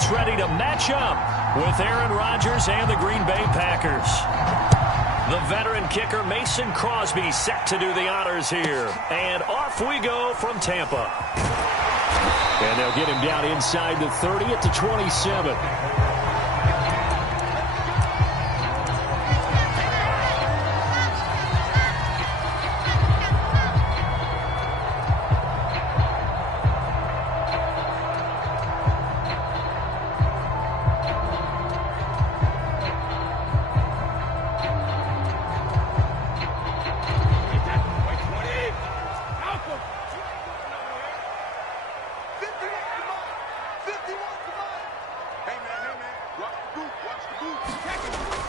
gets ready to match up with Aaron Rodgers and the Green Bay Packers. The veteran kicker Mason Crosby set to do the honors here. And off we go from Tampa. And they'll get him down inside the 30 at the 27.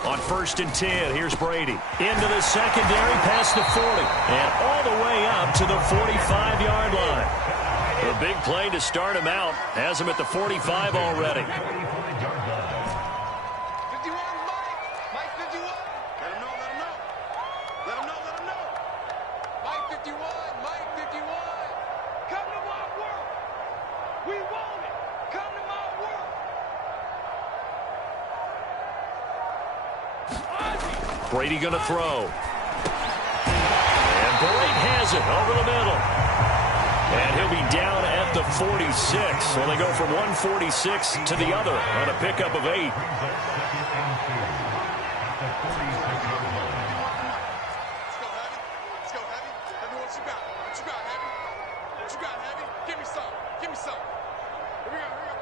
On 1st and 10, here's Brady. Into the secondary, past the 40, and all the way up to the 45-yard line. A big play to start him out. Has him at the 45 already. 51, Mike 51. Let him know, let him know. Let him know, let him know. Mike 51, Mike 51. Come to my work. We want it. Come to my work. Brady going to throw. And Boyd has it over the middle. And he'll be down at the 46. So they go from 146 to the other on a pickup of 8. Let's go, Heavy. Let me know what you got. What you got, Heavy? What you got, Heavy? Give me some. Give me some. Here we go, here we go.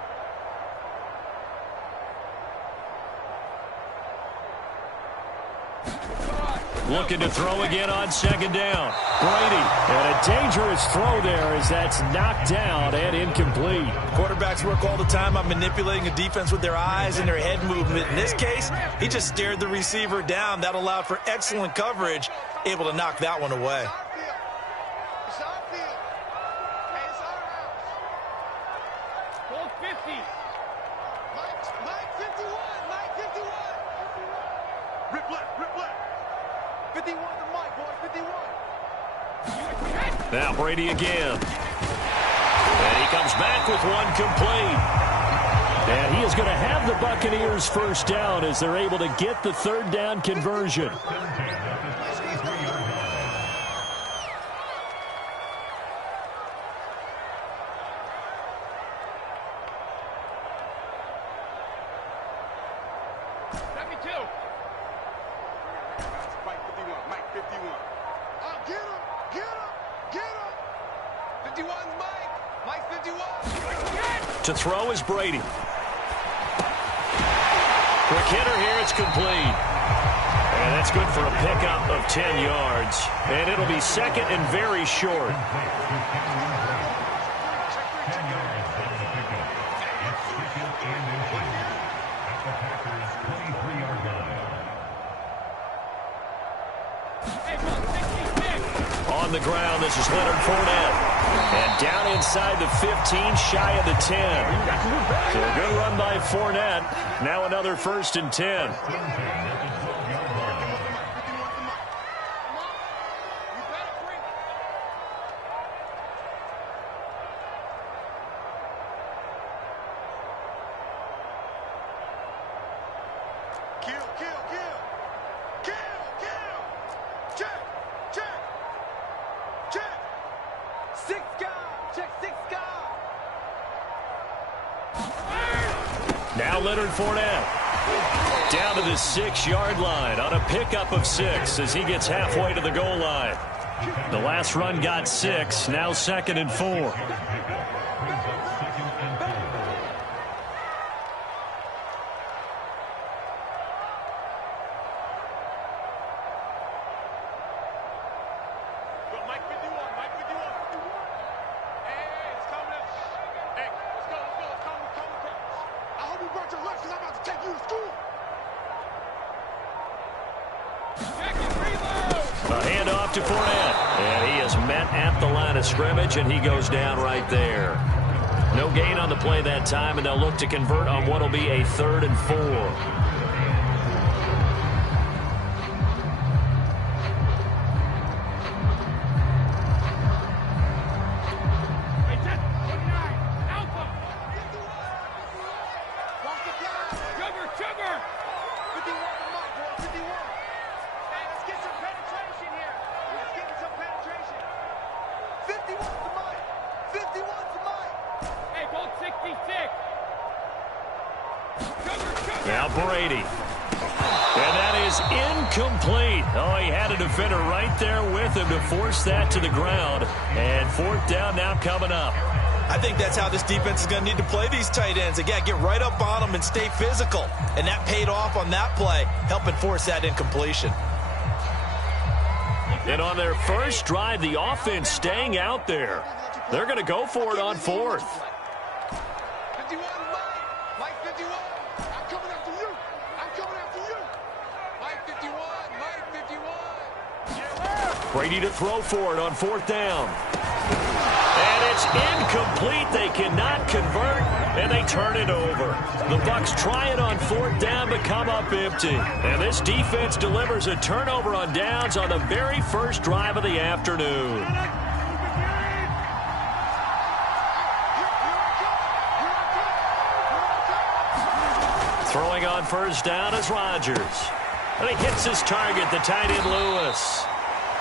Looking to throw again on 2nd down. Brady, and a dangerous throw there as that's knocked down and incomplete. Quarterbacks work all the time on manipulating a defense with their eyes and their head movement. In this case, he just stared the receiver down. That allowed for excellent coverage, able to knock that one away. It's our field. Hey, it's our house. Ball 50. Mike 51. Mike 51. Rip left, rip left. 51 to Mike, boy, 51. Now Brady again. And he comes back with one complete. And he is going to have the Buccaneers first down as they're able to get the 3rd down conversion. To throw is Brady. Quick hitter here, it's complete. And that's good for a pickup of 10 yards. And it'll be 2nd and very short. On the ground, this is Leonard Fournette. And down inside the 15, shy of the 10. So a good run by Fournette. Now another 1st and 10. Now Leonard Fournette down to the 6-yard line on a pickup of 6 as he gets halfway to the goal line. The last run got 6, now 2nd and 4. To Fournette, and he is met at the line of scrimmage, and he goes down right there. No gain on the play that time, and they'll look to convert on what will be a 3rd and 4. Now Brady. And that is incomplete. Oh, he had a defender right there with him to force that to the ground. And 4th down now coming up. I think that's how this defense is going to need to play these tight ends. Again, get right up on them and stay physical. And that paid off on that play, helping force that incompletion. And on their first drive, the offense staying out there. They're going to go for it on 4th. 51, Mike 51. I'm coming after you. I'm coming after you. Mike 51, Mike 51. Brady to throw for it on 4th down. And it's incomplete. They cannot convert, and they turn it over. The Bucs try it on 4th down, but come up empty. And this defense delivers a turnover on downs on the very first drive of the afternoon. Throwing on 1st down is Rodgers. And he hits his target, the tight end Lewis.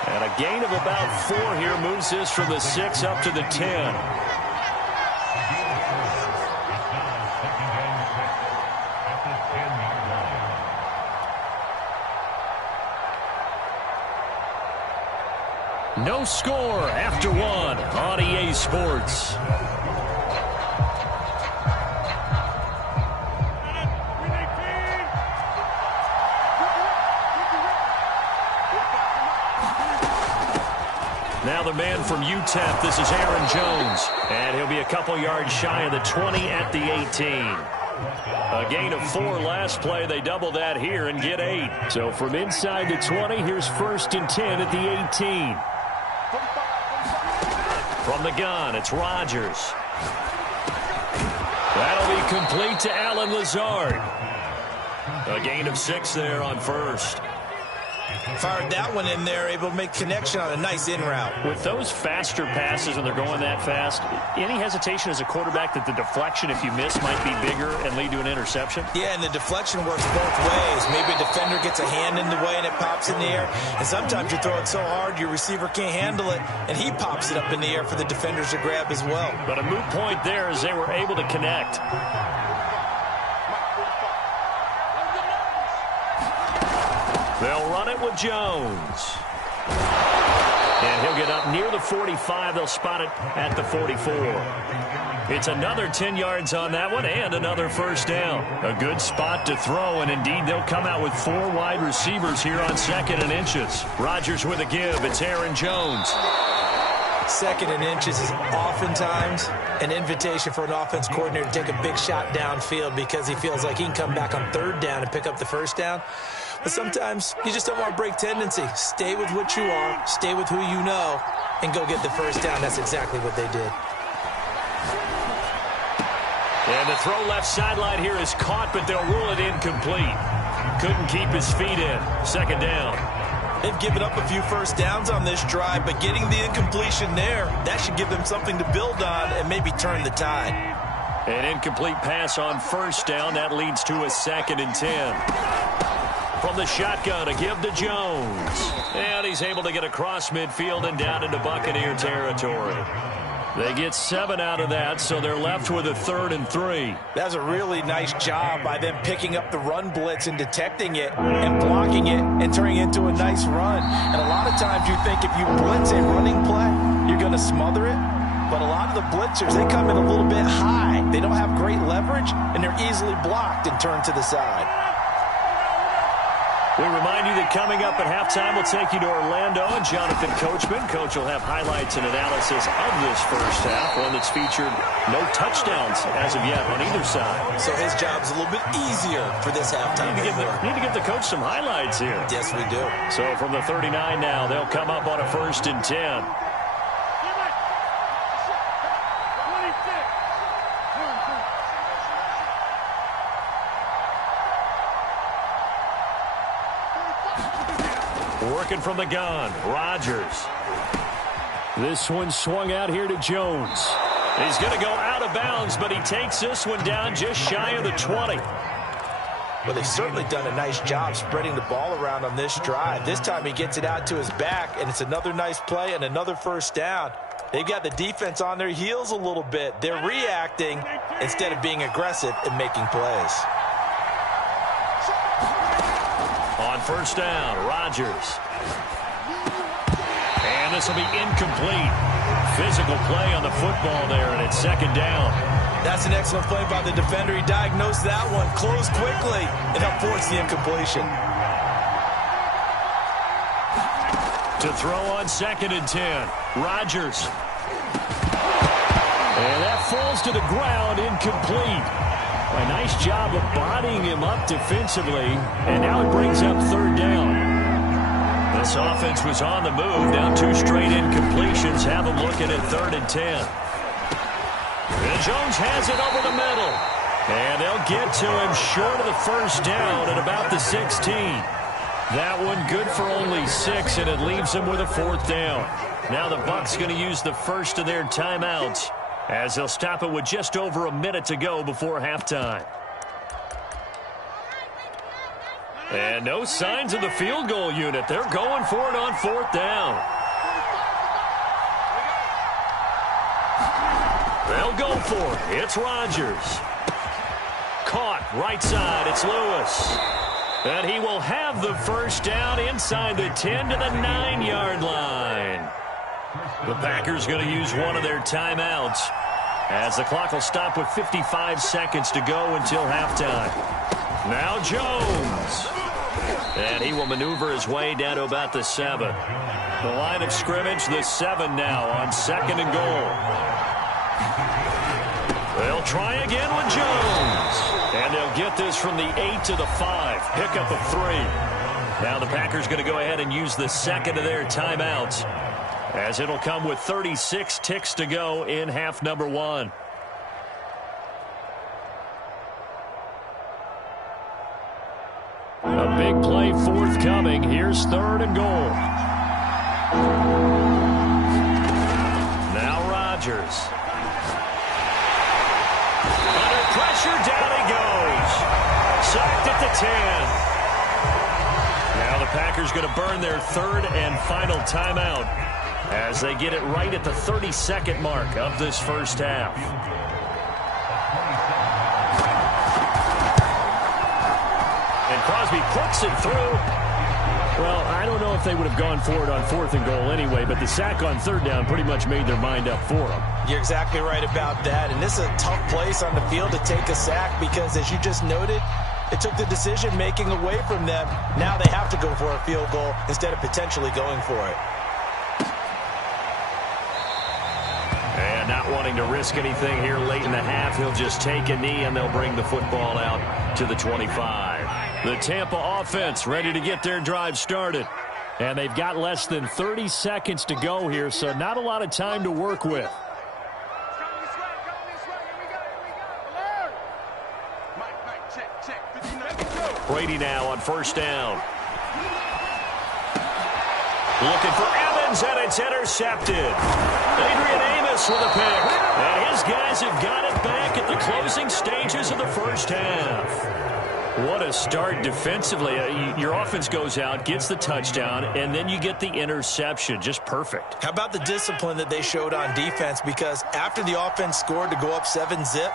And a gain of about 4 here moves this from the 6 up to the 10. No score after 1 on EA Sports. Now the man from UTEP, this is Aaron Jones. And he'll be a couple yards shy of the 20 at the 18. A gain of 4 last play. They double that here and get 8. So from inside the 20, here's 1st and 10 at the 18. From the gun, it's Rodgers. That'll be complete to Allen Lazard. A gain of 6 there on 1st. Fired that one in there, able to make connection on a nice in route. With those faster passes and they're going that fast, any hesitation as a quarterback that the deflection, if you miss, might be bigger and lead to an interception? Yeah, and the deflection works both ways. Maybe a defender gets a hand in the way and it pops in the air. And sometimes you throw it so hard your receiver can't handle it, and he pops it up in the air for the defenders to grab as well. But a moot point there as they were able to connect. They'll run it with Jones. And he'll get up near the 45. They'll spot it at the 44. It's another 10 yards on that one and another 1st down. A good spot to throw, and indeed they'll come out with 4 wide receivers here on 2nd and inches. Rodgers with a give. It's Aaron Jones. 2nd and inches is oftentimes an invitation for an offense coordinator to take a big shot downfield because he feels like he can come back on 3rd down and pick up the 1st down. But sometimes you just don't want to break tendency. Stay with what you are, stay with who you know, and go get the 1st down. That's exactly what they did. And the throw left sideline here is caught, but they'll rule it incomplete. Couldn't keep his feet in. 2nd down. They've given up a few 1st downs on this drive, but getting the incompletion there, that should give them something to build on and maybe turn the tide. An incomplete pass on 1st down. That leads to a 2nd and 10. From the shotgun, a give to Jones. And he's able to get across midfield and down into Buccaneer territory. They get 7 out of that, so they're left with a 3rd and 3. That's a really nice job by them picking up the run blitz and detecting it and blocking it and turning it into a nice run. And a lot of times you think if you blitz a running play, you're going to smother it. But a lot of the blitzers, they come in a little bit high. They don't have great leverage, and they're easily blocked and turned to the side. We remind you that coming up at halftime, we'll take you to Orlando and Jonathan Coachman. Coach will have highlights and analysis of this first half, one that's featured no touchdowns as of yet on either side. So his job's a little bit easier for this halftime. Need to give the coach some highlights here. Yes, we do. So from the 39 now, they'll come up on a 1st and 10. Working from the gun, Rodgers. This one swung out here to Jones. He's going to go out of bounds, but he takes this one down just shy of the 20. Well, they've certainly done a nice job spreading the ball around on this drive. This time he gets it out to his back, and it's another nice play and another 1st down. They've got the defense on their heels a little bit. They're reacting instead of being aggressive and making plays. On first down, Rodgers. And this will be incomplete. Physical play on the football there, and it's second down. That's an excellent play by the defender. He diagnosed that one, closed quickly, and helped force the incompletion. To throw on 2nd and 10, Rodgers. And that falls to the ground, incomplete. A nice job of bodying him up defensively, and now it brings up 3rd down. This offense was on the move, down 2 straight incompletions. Have them looking at 3rd and 10. And Jones has it over the middle. And they'll get to him short of the first down at about the 16. That one good for only 6, and it leaves them with a 4th down. Now the Bucs going to use the first of their timeouts as they'll stop it with just over a minute to go before halftime. And no signs of the field goal unit. They're going for it on 4th down. They'll go for it. It's Rodgers. Caught right side. It's Lewis. And he will have the first down inside the 10 to the 9-yard line. The Packers going to use one of their timeouts as the clock will stop with 55 seconds to go until halftime. Now Jones. And he will maneuver his way down to about the 7. The line of scrimmage, the 7 now on 2nd and goal. They'll try again with Jones. And they'll get this from the 8 to the 5. Pickup of 3. Now the Packers going to go ahead and use the second of their timeouts, as it'll come with 36 ticks to go in half number 1. A big play forthcoming. Here's 3rd and goal. Now Rodgers. Under pressure, down he goes. Sacked at the 10. Now the Packers going to burn their 3rd and final timeout as they get it right at the 32nd mark of this first half. And Crosby puts it through. Well, I don't know if they would have gone for it on 4th and goal anyway, but the sack on 3rd down pretty much made their mind up for them. You're exactly right about that, and this is a tough place on the field to take a sack because, as you just noted, it took the decision-making away from them. Now they have to go for a field goal instead of potentially going for it. And not wanting to risk anything here late in the half, he'll just take a knee and they'll bring the football out to the 25. The Tampa offense ready to get their drive started. And they've got less than 30 seconds to go here, so not a lot of time to work with. Brady now on first down. Looking for Evans, and it's intercepted. Adrian Amos with a pick. And his guys have got it back at the closing stages of the first half. What a start defensively. Your offense goes out, gets the touchdown, and then you get the interception. Just perfect. How about the discipline that they showed on defense? Because after the offense scored to go up 7-zip,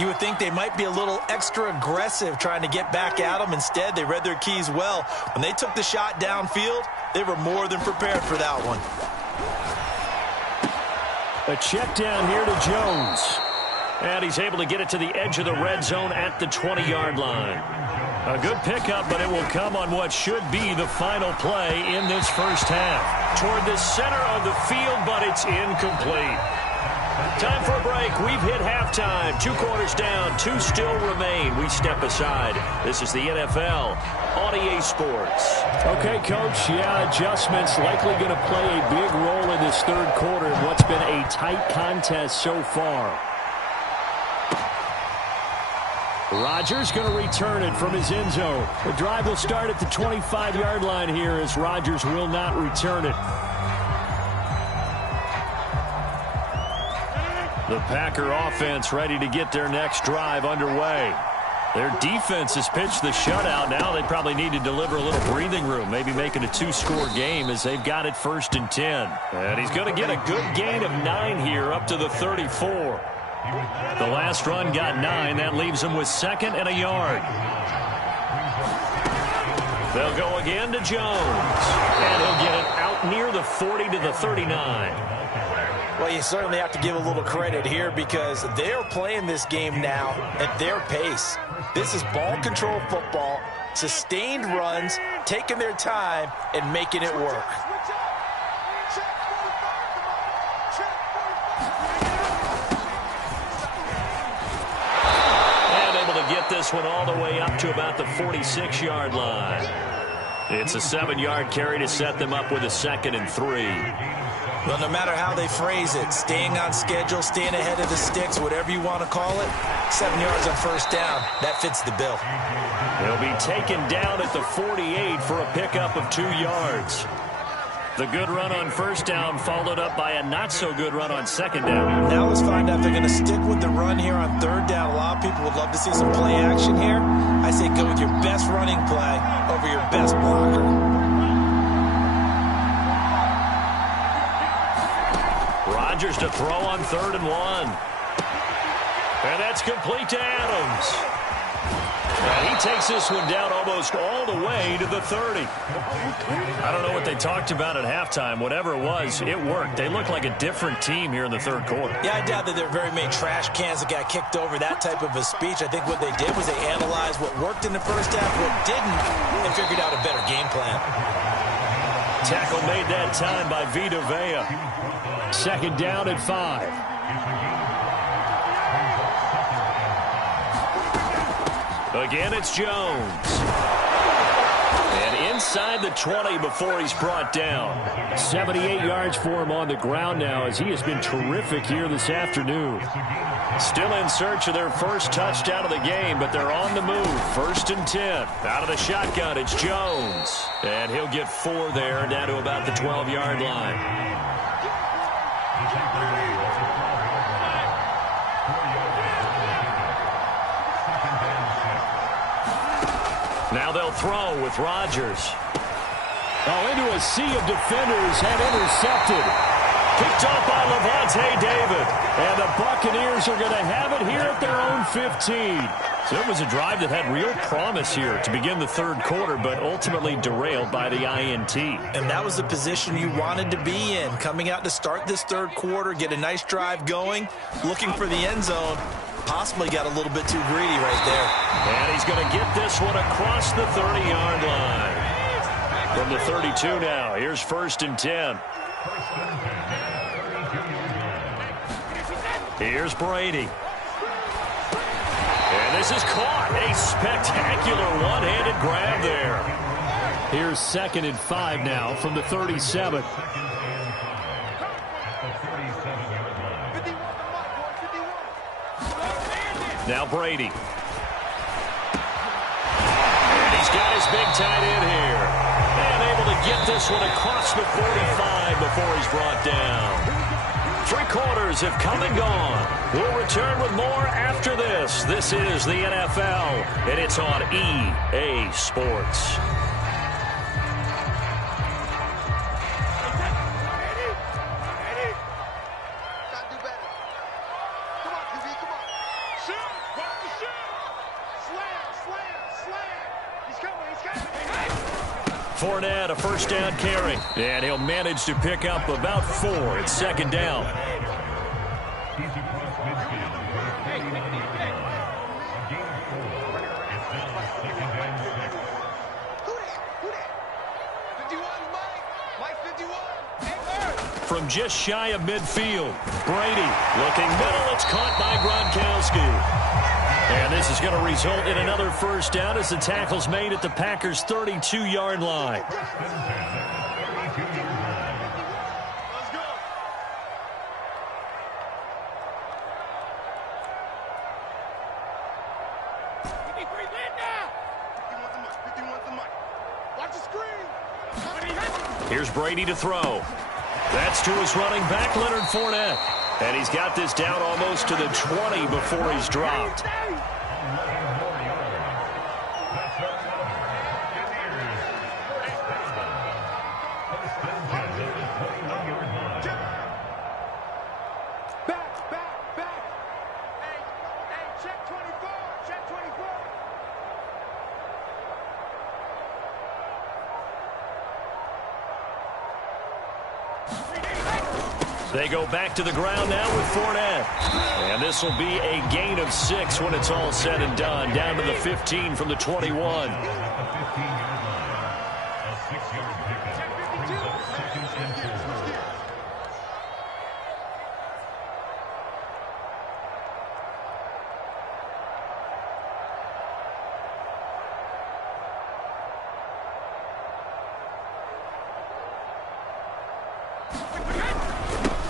you would think they might be a little extra aggressive trying to get back at them. Instead, they read their keys well. When they took the shot downfield, they were more than prepared for that one. A check down here to Jones. And he's able to get it to the edge of the red zone at the 20-yard line. A good pickup, but it will come on what should be the final play in this first half. Toward the center of the field, but it's incomplete. Time for a break. We've hit halftime. 2 quarters down. 2 still remain. We step aside. This is the NFL on EA Sports. Okay, Coach. Yeah, adjustments likely going to play a big role in this third quarter in what's been a tight contest so far. Rodgers going to return it from his end zone. The drive will start at the 25-yard line here as Rodgers will not return it. The Packer offense ready to get their next drive underway. Their defense has pitched the shutout. Now they probably need to deliver a little breathing room, maybe make it a 2-score game as they've got it 1st and 10. And he's going to get a good gain of 9 here up to the 34. The last run got 9. That leaves him with 2nd and a yard. They'll go again to Jones. And he'll get it out near the 40 to the 39. Well, you certainly have to give a little credit here because they're playing this game now at their pace. This is ball control football, sustained runs, taking their time, and making it work. And able to get this one all the way up to about the 46-yard line. It's a 7-yard carry to set them up with a 2nd and 3. Well, no matter how they phrase it, staying on schedule, staying ahead of the sticks, whatever you want to call it, 7 yards on first down, that fits the bill. He'll be taken down at the 48 for a pickup of 2 yards. The good run on first down followed up by a not-so-good run on second down. Now let's find out if they're going to stick with the run here on third down. A lot of people would love to see some play action here. I say go with your best running play over your best blocker. Rodgers to throw on 3rd and 1. And that's complete to Adams. And he takes this one down almost all the way to the 30. I don't know what they talked about at halftime. Whatever it was, it worked. They look like a different team here in the 3rd quarter. Yeah, I doubt that there are very many trash cans that got kicked over, that type of a speech. I think what they did was they analyzed what worked in the first half, what didn't, and figured out a better game plan. Tackle made that time by Vita Vea. 2nd down at 5. Again, it's Jones. And inside the 20 before he's brought down. 78 yards for him on the ground now as he has been terrific here this afternoon. Still in search of their first touchdown of the game, but they're on the move. 1st and 10. Out of the shotgun, it's Jones. And he'll get 4 there, down to about the 12-yard line. Now they'll throw with Rodgers. Oh, into a sea of defenders and intercepted. Picked off by Levante David. And the Buccaneers are going to have it here at their own 15. So it was a drive that had real promise here to begin the 3rd quarter, but ultimately derailed by the INT. And that was the position you wanted to be in. Coming out to start this 3rd quarter, get a nice drive going, looking for the end zone. Possibly got a little bit too greedy right there. And he's going to get this one across the 30-yard line. From the 32 now, here's 1st and 10. Here's Brady. And this is caught. A spectacular one-handed grab there. Here's 2nd and 5 now from the 37. Now Brady. And he's got his big tight end here. And able to get this one across the 45 before he's brought down. 3 quarters have come and gone. We'll return with more after this. This is the NFL, and it's on EA Sports. Fournette, a 1st down carry. And he'll manage to pick up about 4. It's 2nd down. From just shy of midfield, Brady looking middle. It's caught by Gronkowski. And this is going to result in another 1st down as the tackle's made at the Packers' 32-yard line. Let's go. Watch the screen. Here's Brady to throw. That's to his running back, Leonard Fournette. And he's got this down almost to the 20 before he's dropped. They go back to the ground now with Fournette. And this will be a gain of 6 when it's all said and done. Down to the 15 from the 21.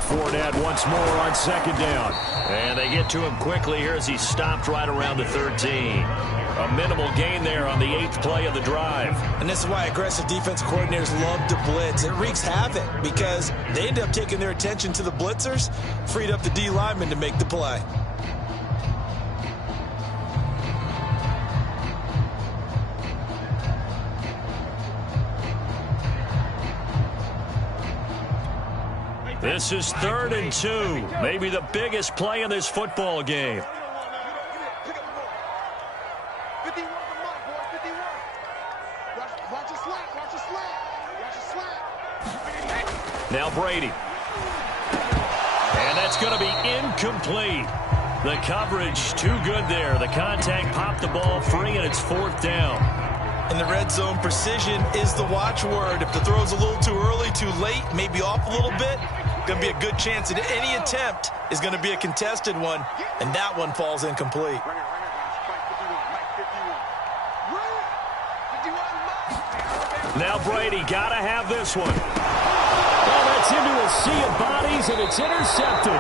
Fournette once more on second down. And they get to him quickly here as he stopped right around the 13. A minimal gain there on the 8th play of the drive. And this is why aggressive defense coordinators love to blitz. It wreaks havoc because they end up taking their attention to the blitzers, freed up the D lineman to make the play. This is 3rd and 2. Maybe the biggest play in this football game. Now Brady. And that's going to be incomplete. The coverage too good there. The contact popped the ball free, and it's 4th down. In the red zone, precision is the watchword. If the throw's a little too early, too late, maybe off a little bit, going to be a good chance that any attempt is going to be a contested one, and that one falls incomplete. Now Brady, got to have this one. Well, that's into a sea of bodies, and it's intercepted.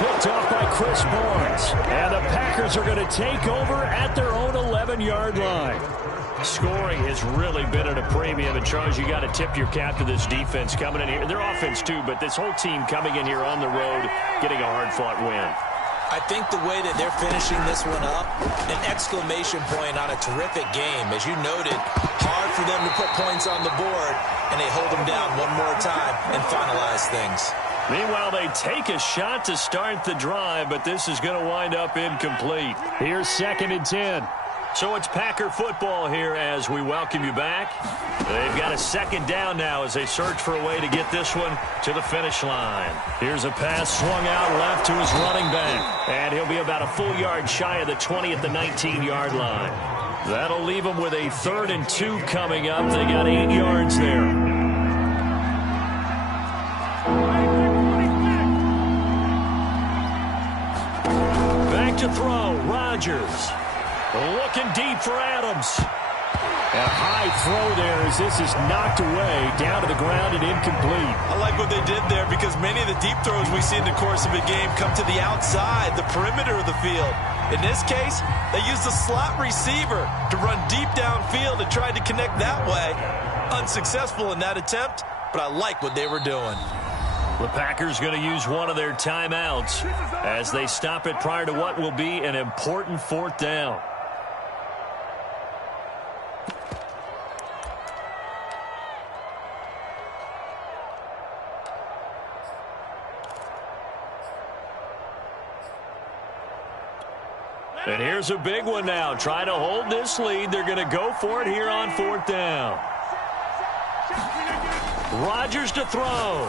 Picked off by Chris Barnes. And the Packers are going to take over at their own 11-yard line. Scoring has really been at a premium. And, Charles, you got to tip your cap to this defense coming in here. Their offense, too, but this whole team coming in here on the road, getting a hard-fought win. I think the way that they're finishing this one up, an exclamation point on a terrific game. As you noted, hard for them to put points on the board, and they hold them down one more time and finalize things. Meanwhile, they take a shot to start the drive, but this is going to wind up incomplete. Here's 2nd and 10. So it's Packer football here as we welcome you back. They've got a 2nd down now as they search for a way to get this one to the finish line. Here's a pass swung out left to his running back. And he'll be about a full yard shy of the 20 at the 19-yard line. That'll leave them with a 3rd and 2 coming up. They got 8 yards there. Back to throw, Rodgers. Looking deep for Adams. And a high throw there as this is knocked away, down to the ground and incomplete. I like what they did there because many of the deep throws we see in the course of a game come to the outside, the perimeter of the field. In this case, they used the slot receiver to run deep downfield and tried to connect that way. Unsuccessful in that attempt, but I like what they were doing. The Packers going to use one of their timeouts as they stop it prior to what will be an important 4th down. And here's a big one now. Trying to hold this lead. They're going to go for it here on 4th down. Rodgers to throw.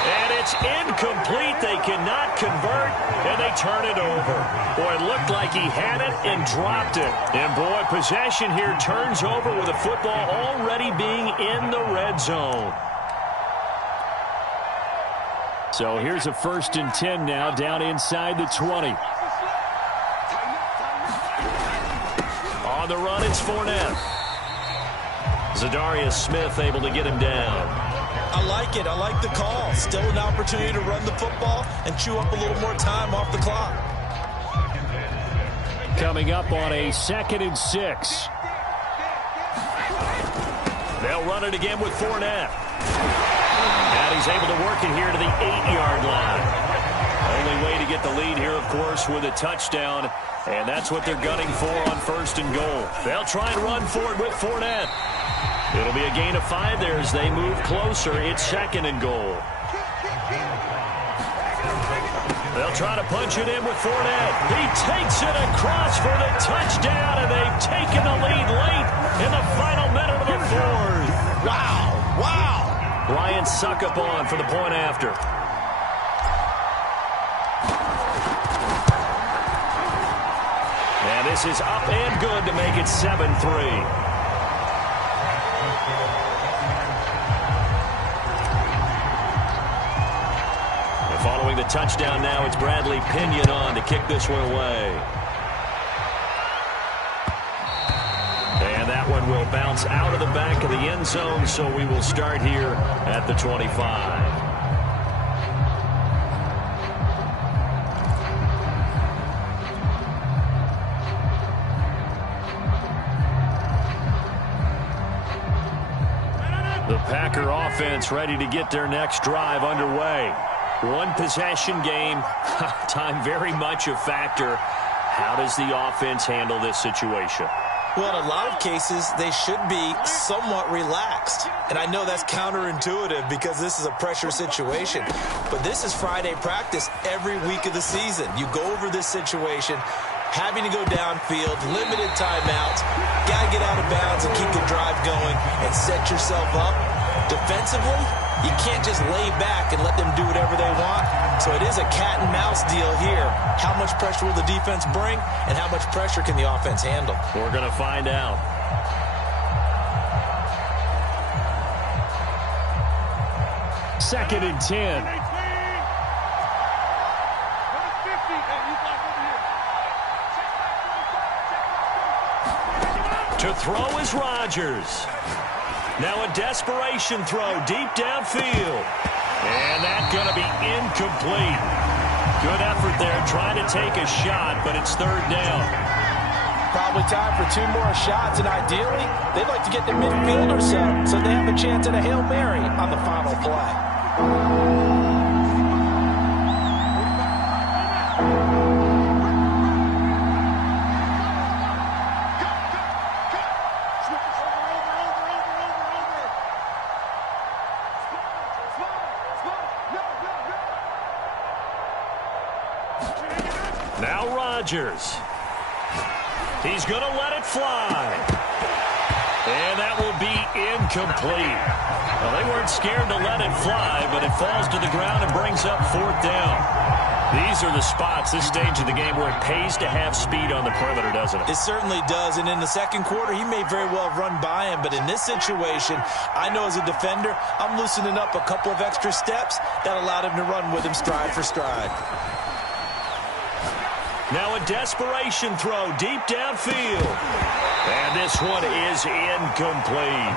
And it's incomplete. They cannot convert, and they turn it over. Boy, it looked like he had it and dropped it. And, boy, possession here turns over with the football already being in the red zone. So here's a 1st and 10 now down inside the 20. On the run, it's Fournette. Zadarius Smith able to get him down. I like it. I like the call. Still an opportunity to run the football and chew up a little more time off the clock. Coming up on a 2nd and 6. They'll run it again with Fournette. And he's able to work it here to the 8-yard line. Only way to get the lead here, of course, with a touchdown. And that's what they're gunning for on 1st and goal. They'll try and run for it with Fournette. It'll be a gain of 5 there as they move closer. It's 2nd and goal. They'll try to punch it in with Fournette. He takes it across for the touchdown, and they've taken the lead late in the final minute of the 4th. Wow. Ryan Suckup on for the point after. And this is up and good to make it 7-3. Following the touchdown now, it's Bradley Pinion on to kick this one away. And that one will bounce out of the back of the end zone, so we will start here at the 25. The Packer offense ready to get their next drive underway. One possession game, time very much a factor. How does the offense handle this situation? Well, in a lot of cases, they should be somewhat relaxed. And I know that's counterintuitive because this is a pressure situation. But this is Friday practice every week of the season. You go over this situation, having to go downfield, limited timeouts, got to get out of bounds and keep the drive going and set yourself up. Defensively, you can't just lay back and let them do whatever they want. So it is a cat and mouse deal here. How much pressure will the defense bring, and how much pressure can the offense handle? We're going to find out. Second and 10. To throw is Rodgers. Now a desperation throw deep downfield. And that's going to be incomplete. Good effort there trying to take a shot, but it's third down. Probably time for 2 more shots, and ideally, they'd like to get to midfield or so they have a chance at a Hail Mary on the final play. Now Rodgers. He's going to let it fly. And that will be incomplete. Well, they weren't scared to let it fly, but it falls to the ground and brings up fourth down. These are the spots, this stage of the game, where it pays to have speed on the perimeter, doesn't it? It certainly does, and in the second quarter, he may very well run by him, but in this situation, I know as a defender, I'm loosening up a couple of extra steps that allowed him to run with him stride for stride. Now a desperation throw deep downfield. And this one is incomplete.